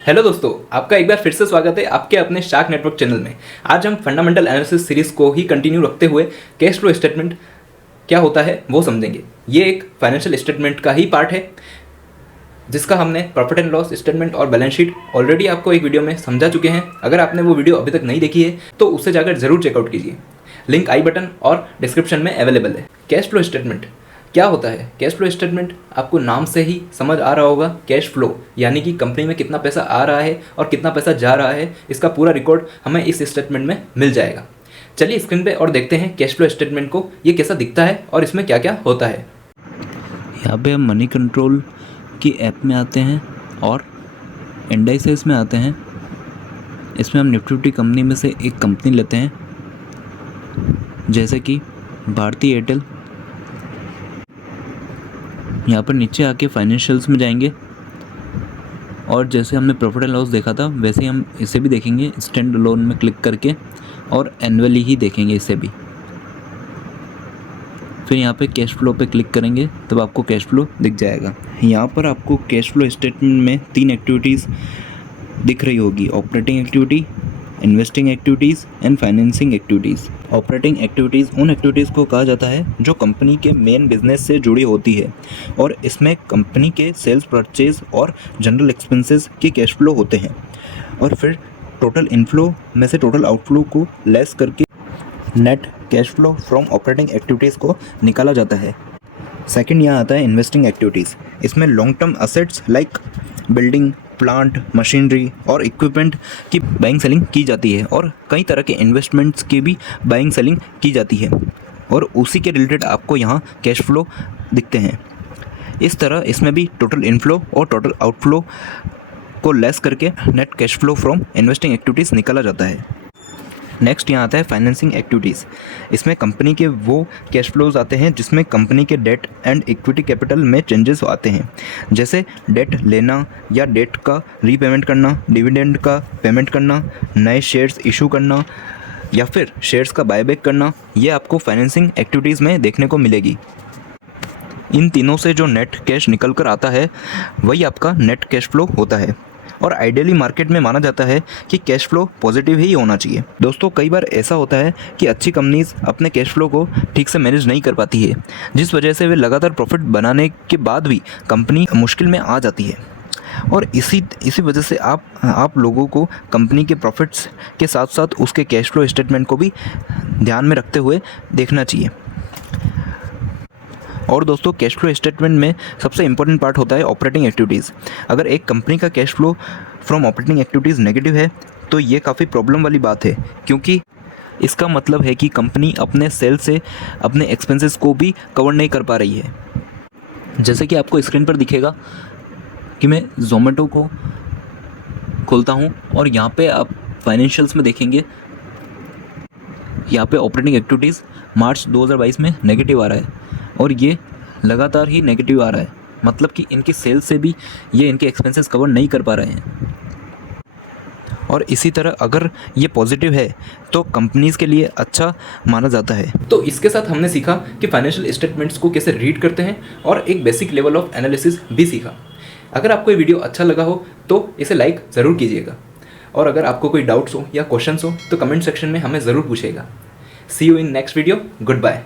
Hello दोस्तों, आपका एक बार फिर से स्वागत है आपके अपने शार्क नेटवर्क चैनल में। आज हम फंडामेंटल एनालिसिस सीरीज को ही कंटिन्यू रखते हुए कैश फ्लो स्टेटमेंट क्या होता है वो समझेंगे। ये एक फाइनेंशियल स्टेटमेंट का ही पार्ट है जिसका हमने प्रॉफिट एंड लॉस स्टेटमेंट और बैलेंस शीट ऑलरेडी आपको एक वीडियो में समझा चुके हैं। अगर आपने वो वीडियो अभी तक नहीं देखी है तो उससे जाकर जरूर चेकआउट कीजिए। लिंक आई बटन और डिस्क्रिप्शन में अवेलेबल है। कैश फ्लो स्टेटमेंट क्या होता है? कैश फ्लो स्टेटमेंट आपको नाम से ही समझ आ रहा होगा। कैश फ्लो यानी कि कंपनी में कितना पैसा आ रहा है और कितना पैसा जा रहा है, इसका पूरा रिकॉर्ड हमें इस स्टेटमेंट में मिल जाएगा। चलिए स्क्रीन पे और देखते हैं कैश फ्लो स्टेटमेंट को ये कैसा दिखता है और इसमें क्या क्या होता है। यहाँ पे हम मनी कंट्रोल की ऐप में आते हैं और इंडाइसेस में आते हैं। इसमें हम निफ्टी 50 कंपनी में से एक कंपनी लेते हैं, जैसे कि भारती एयरटेल। यहाँ पर नीचे आके फाइनेंशियल्स में जाएंगे और जैसे हमने प्रॉफिट एंड लॉस देखा था वैसे ही हम इसे भी देखेंगे स्टैंड अलोन में क्लिक करके, और एनुअली ही देखेंगे इसे भी। फिर यहाँ पे कैश फ्लो पे क्लिक करेंगे तब आपको कैश फ्लो दिख जाएगा। यहाँ पर आपको कैश फ्लो स्टेटमेंट में 3 एक्टिविटीज़ दिख रही होगी: operating activity, investing activities and financing activities. Operating activities उन एक्टिविटीज़ को कहा जाता है जो कंपनी के मेन बिजनेस से जुड़ी होती है, और इसमें कंपनी के सेल्स, परचेज और जनरल एक्सपेंसेस के कैश फ्लो होते हैं। और फिर टोटल इनफ्लो में से टोटल आउटफ्लो को लेस करके net cash flow from operating activities को निकाला जाता है। सेकंड यहाँ आता है इन्वेस्टिंग एक्टिविटीज़। इसमें long term assets like building, plant, machinery और इक्विपमेंट की बाइंग सेलिंग की जाती है, और कई तरह के इन्वेस्टमेंट्स की भी बाइंग सेलिंग की जाती है, और उसी के रिलेटेड आपको यहाँ कैश फ्लो दिखते हैं। इस तरह इसमें भी टोटल इनफ्लो और टोटल आउटफ्लो को लेस करके net cash flow from investing activities निकाला जाता है। नेक्स्ट यहाँ आता है फाइनेंसिंग एक्टिविटीज़। इसमें कंपनी के वो कैश फ्लोज आते हैं जिसमें कंपनी के डेट एंड इक्विटी कैपिटल में चेंजेस आते हैं, जैसे डेट लेना या डेट का रीपेमेंट करना, डिविडेंड का पेमेंट करना, नए शेयर्स इशू करना या फिर शेयर्स का बायबैक करना। ये आपको फाइनेंसिंग एक्टिविटीज़ में देखने को मिलेगी। इन तीनों से जो नेट कैश निकल कर आता है वही आपका नेट कैश फ्लो होता है, और आइडियली मार्केट में माना जाता है कि कैश फ्लो पॉजिटिव ही होना चाहिए। दोस्तों, कई बार ऐसा होता है कि अच्छी कंपनीज अपने कैश फ्लो को ठीक से मैनेज नहीं कर पाती है, जिस वजह से वे लगातार प्रॉफिट बनाने के बाद भी कंपनी मुश्किल में आ जाती है। और इसी वजह से आप लोगों को कंपनी के प्रॉफिट्स के साथ साथ उसके कैश फ्लो स्टेटमेंट को भी ध्यान में रखते हुए देखना चाहिए। और दोस्तों, कैश फ्लो स्टेटमेंट में सबसे इंपॉर्टेंट पार्ट होता है ऑपरेटिंग एक्टिविटीज़। अगर एक कंपनी का cash flow from operating activities negative है तो ये काफ़ी प्रॉब्लम वाली बात है, क्योंकि इसका मतलब है कि कंपनी अपने सेल से अपने एक्सपेंसेस को भी कवर नहीं कर पा रही है। जैसे कि आपको स्क्रीन पर दिखेगा कि मैं ज़ोमैटो को खोलता हूँ और यहाँ पे आप फाइनेंशियल्स में देखेंगे, यहाँ पे ऑपरेटिंग एक्टिविटीज़ मार्च 2022 में नेगेटिव आ रहा है, और ये लगातार ही नेगेटिव आ रहा है। मतलब कि इनकी सेल्स से भी ये इनके एक्सपेंसेस कवर नहीं कर पा रहे हैं। और इसी तरह अगर ये पॉजिटिव है तो कंपनीज़ के लिए अच्छा माना जाता है। तो इसके साथ हमने सीखा कि फाइनेंशियल स्टेटमेंट्स को कैसे रीड करते हैं और एक बेसिक लेवल ऑफ एनालिसिस भी सीखा। अगर आपको ये वीडियो अच्छा लगा हो तो इसे लाइक ज़रूर कीजिएगा, और अगर आपको कोई डाउट्स हो या क्वेश्चंस हो तो कमेंट सेक्शन में हमें ज़रूर पूछिएगा। See you in next video. Good bye.